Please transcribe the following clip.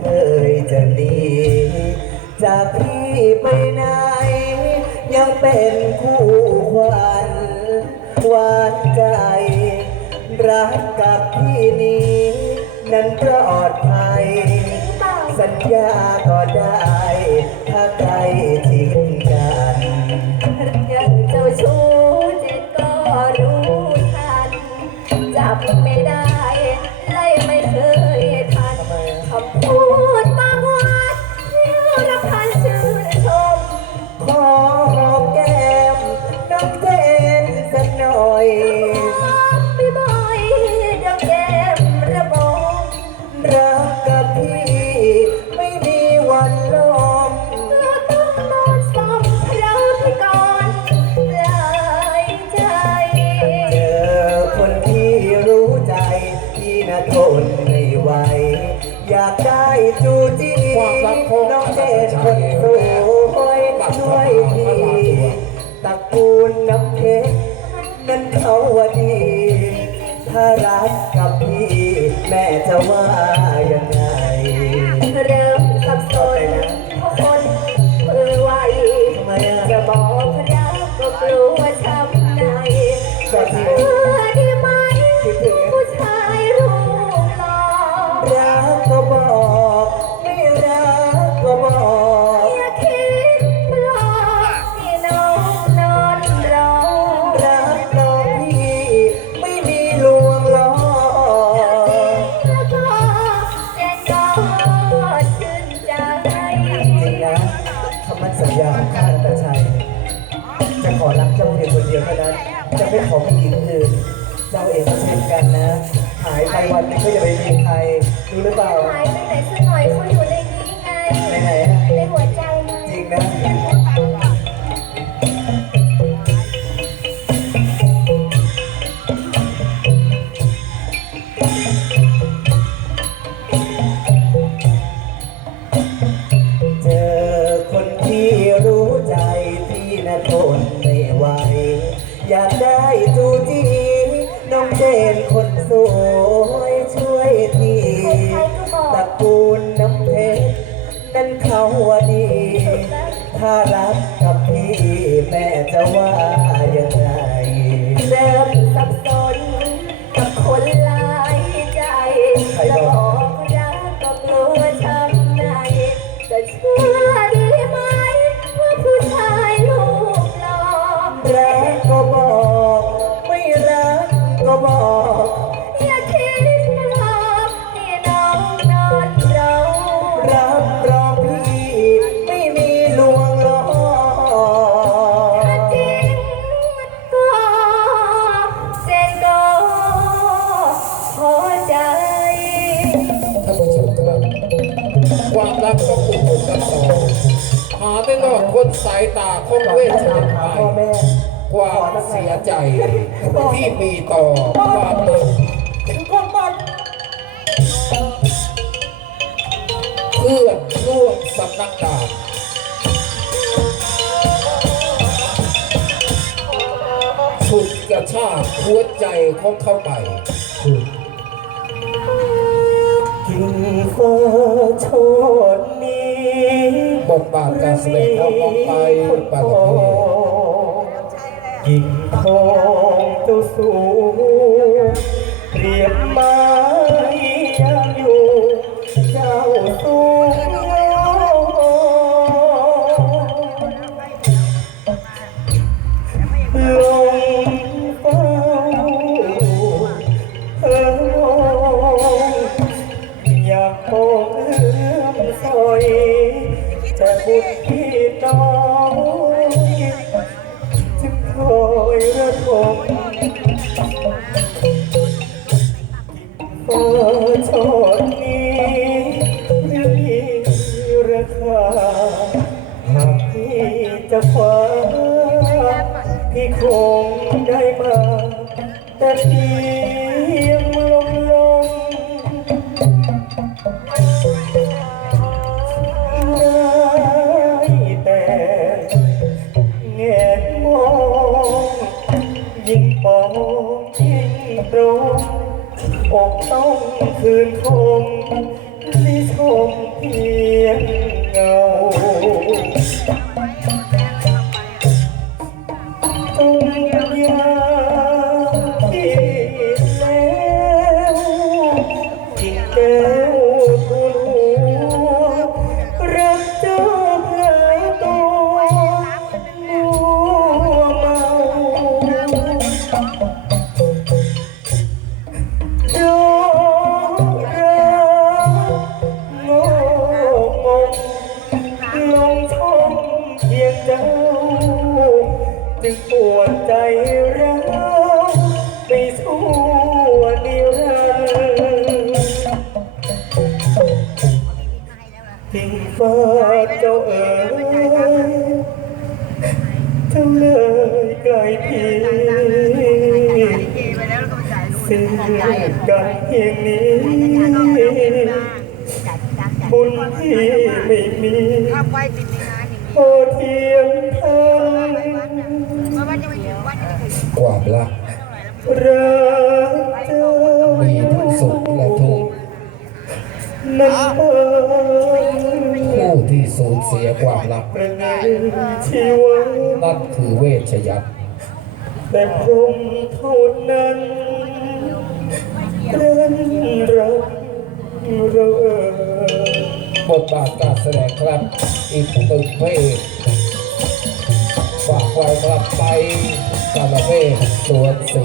เคยจะหนีจากพี่ไปไหน ยังเป็นคู่ควันหวานใจ รักกับพี่นี้ นั้นปลอดภัย สัญญาก็ได้ ถ้าใครทิ้งกันยังเจ้าชู้จิตก็รู้ทัน จับไม่ได้ พูดบางวันรับพันชื่นชม ขอหอมแก้มน้องเจนสักหน่อย เจนคนสวยช่วยพี่ตระกูลน้ำเพชรนั้นเขาว่าดี ถ้ารักกับพี่ แม่จะว่ายังไง นั้น จะไม่ของผู้หญิงอื่นเจ้าเองก็เช่นกันนะ หายไปวันหนึงก็อย่าไปมีใครรู้หรือเปล่า หายไปไหนสักหน่อยเข อยากได้จูจีน้องเจนคนสวยช่วยทีตะกูลน้ำเพชรนั้นเขาว่าดี ถ้ารักกับพี่แม่จะว่ายังไงเริ่มสับสนกับคนหลายใจจะบอก บอกอย่าคิดมาหลอกให้น้องนอนรอรับรองพี่ไม่มีลวงล้อจริงก็เจนก็พอใจ ท่านผู้ชมครับความรักต้องอุดหนุนกันต่อหาไม่รอดคนสายตาคงเวทถานามหาพ่อแม่ ความเสียใจที่มีต่อความรักถึงก้นบ้านเพื่อนร่วมสำนักดาบฉุดกระชากหัวใจของเข้าไปกิ่งฟ้าโชนนี้บทบาทการแสดงของน้องไปปาตะเพกิ่งท องเจ้าสูง โอ้โชดนี้ไม่มีราคาหากพี่จะคว้าพี่คงได้มาแต่เพี อกต้องคืนคงดิฉันชมเพียงเงาจงยาที่แล้วที่แก้ จ้าเลยไกลพี่สิ่งกันเพียงนี้ บุญที่ไม่มีถ้าไปติดในงานอย่างนี้โอเทียมทันเพราะว่าจะไปถึงวัดจะไปถึงความรักรักเจ้ามีทั้งสุขและทุกข์นั้นเอ่ยผู้ที่สู ญเสียความรักประเงินชีวิตนั่นคือเวชยันต์แต่พรหมเท่านั้นเรื่อนรักเราเอ่ยบทบาทการแสดงครับ อีกตึงเพลงฝากไว้ครับไปกาลเวสวนสี